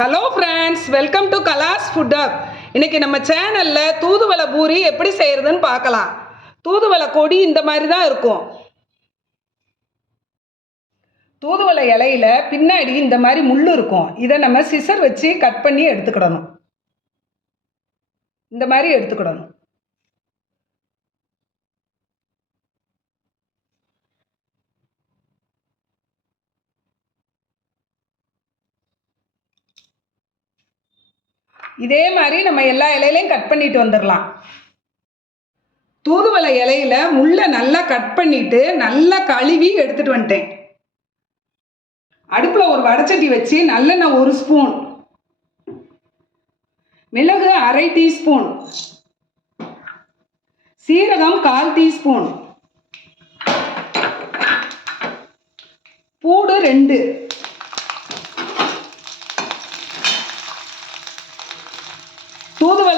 Hello friends welcome to Kalas food up இன்னைக்கு நம்ம சேனலில் தூதுவளை பூரி எப்படி செய்கிறதுன்னு பார்க்கலாம். தூதுவளை கொடி இந்த மாதிரி தான் இருக்கும். தூதுவளை இலையில பின்னாடி இந்த மாதிரி முள் இருக்கும். இதை நம்ம சிசர் வச்சு கட் பண்ணி எடுத்துக்கிடணும். இந்த மாதிரி எடுத்துக்கிடணும். இதே மாதிரி நம்ம எல்லா இலையிலையும் கட் பண்ணிட்டு வந்துடலாம் தூதுவளை இலையில முள்ளை நல்லா கட் பண்ணிட்டு நல்லா கழுவி எடுத்துட்டு வந்துட்டேன். அடுப்பில் ஒரு வடச்சட்டி வச்சு நல்லெண்ணெய் ஒரு ஸ்பூன். மிளகு அரை டீஸ்பூன். சீரகம் கால் டீஸ்பூன். பூடு ரெண்டு.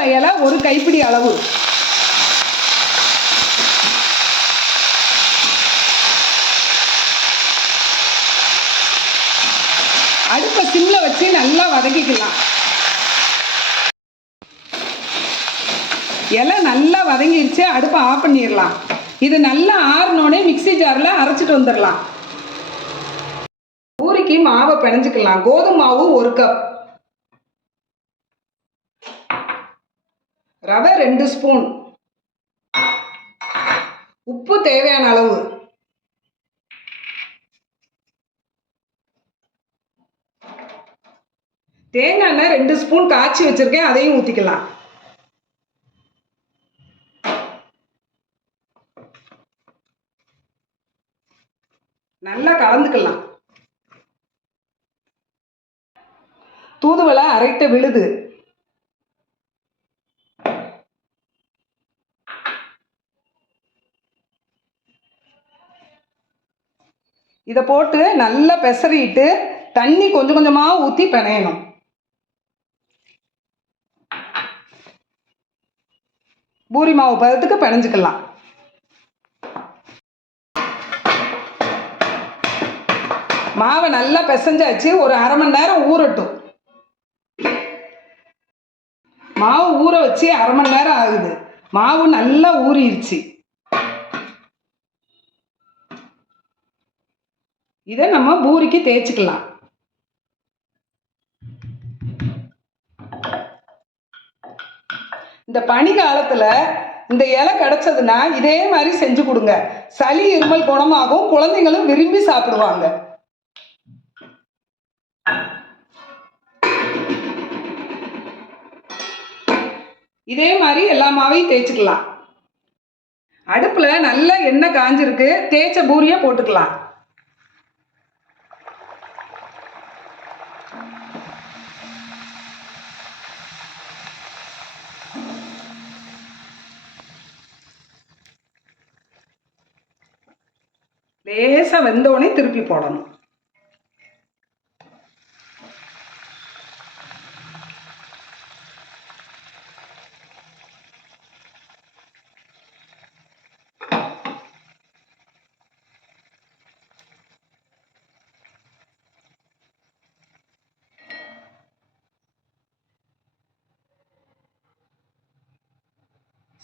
தூதுவளை இலை ஒரு கைப்பிடி அளவு. அடுப்பை சிம்ல வச்சு நல்லா வதக்கிக்கலாம். இலை நல்லா வதங்கிடுச்சு அடுப்பை ஆஃப் பண்ணிடலாம். இது நல்லா ஆறினோடனே மிக்ஸி ஜாரில் அரைச்சிட்டு வந்துடலாம். பூரிக்கு மாவை பிணைஞ்சுக்கலாம். கோதுமை மாவு ஒரு கப் ரவை ரெண்டு ஸ்பூன் உப்பு தேவையான அளவு. தேங்காய் எண்ணெய் ரெண்டு ஸ்பூன் காய்ச்சி வச்சிருக்கேன் அதையும் ஊற்றிக்கலாம் நல்லா கலந்துக்கலாம். தூதுவளை அரைட்ட விழுது. இதை போட்டு நல்லா பெசறிட்டு தண்ணி கொஞ்சம் கொஞ்சமாக ஊற்றி பிணையணும் பூரி மாவு பதத்துக்கு பிணைஞ்சுக்கலாம் மாவை நல்லா பிசைஞ்சாச்சு ஒரு அரை மணி நேரம் ஊறட்டும். மாவு ஊற வச்சு அரை மணி நேரம் ஆகுது. மாவு நல்லா ஊறிடுச்சு இதை நம்ம பூரிக்கு தேய்ச்சிக்கலாம். இந்த பனி காலத்துல இந்த இலை கிடைச்சதுன்னா இதே மாதிரி செஞ்சு கொடுங்க. சளி இருமல் குணமாகும். குழந்தைங்களும் விரும்பி சாப்பிடுவாங்க. இதே மாதிரி எல்லா மாவையும் தேய்ச்சிக்கலாம். அடுப்புல நல்லா எண்ணெய் காஞ்சிருக்கு. தேய்ச்ச பூரியை போட்டுக்கலாம். லேசா வெந்தோடனே திருப்பி போடணும்.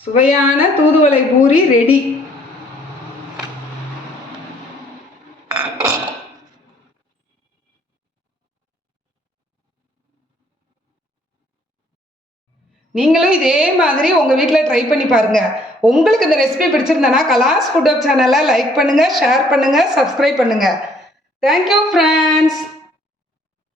சுவையான தூதுவளை பூரி ரெடி நீங்களும் இதே மாதிரி உங்கள் வீட்டில் ட்ரை பண்ணி பாருங்கள் உங்களுக்கு இந்த ரெசிபி பிடிச்சிருந்தனா கலாஸ் ஃபுட் அப் சேனலை லைக் பண்ணுங்கள் ஷேர் பண்ணுங்கள் சப்ஸ்கிரைப் பண்ணுங்கள் தேங்க்யூ ஃப்ரெண்ட்ஸ்